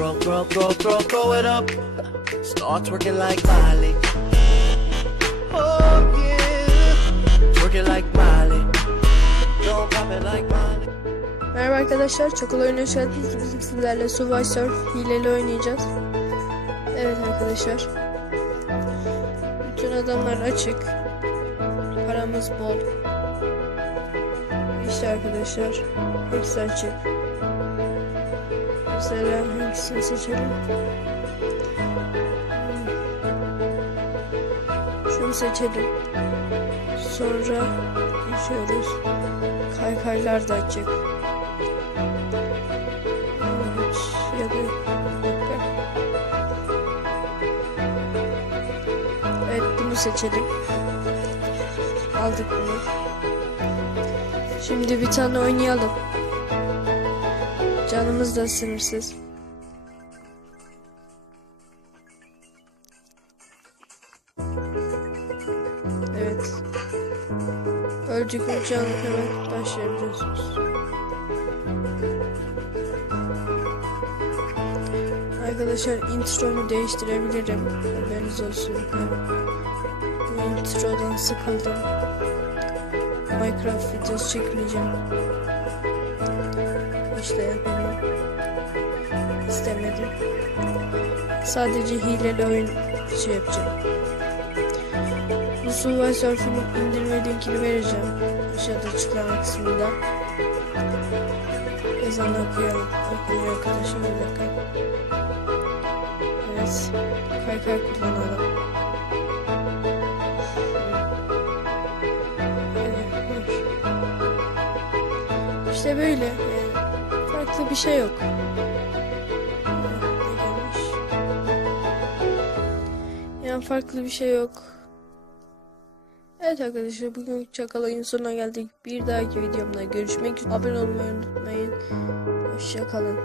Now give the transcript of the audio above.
throw it up. Start twerking like Miley. Oh yeah, twerking like Miley. Don't pop it like Miley. Merhaba arkadaşlar, çok oyuna hoş geldiniz. Bizim sizlerle Subway Surf hileli oynayacağız. Evet arkadaşlar, bütün adamlar açık, paramız bol. İşte arkadaşlar, hepsi açık. Mesela hangisini seçelim? Şunu seçelim. Sonra geçiyoruz. Kaykaylar da açık. Evet, bunu seçelim. Aldık bunu. Şimdi bir tane oynayalım. Canımız da sınırsız. Evet. Öldük mü canım, hemen başlayabiliyorsunuz. Arkadaşlar, intromu değiştirebilirim. Haberiniz olsun. Bu introdan sıkıldım. Minecraft videosu çekmeyeceğim. İşte benim istemedim. Sadece hileli oyun yapacağım. Bu Subway Surf'ün indirme linkini vereceğim. Aşağıda açıklama kısmında. Ezan okuyor arkadaşlar, bir dakika. Evet, kaykay kullanalım. Evet, İşte böyle. Yani farklı bir şey yok. Ne gelmiş? Yani farklı bir şey yok. Evet arkadaşlar, bugün Çakal oyun sonuna geldik. Bir dahaki videomda görüşmek üzere. Abone olmayı unutmayın. Hoşça kalın.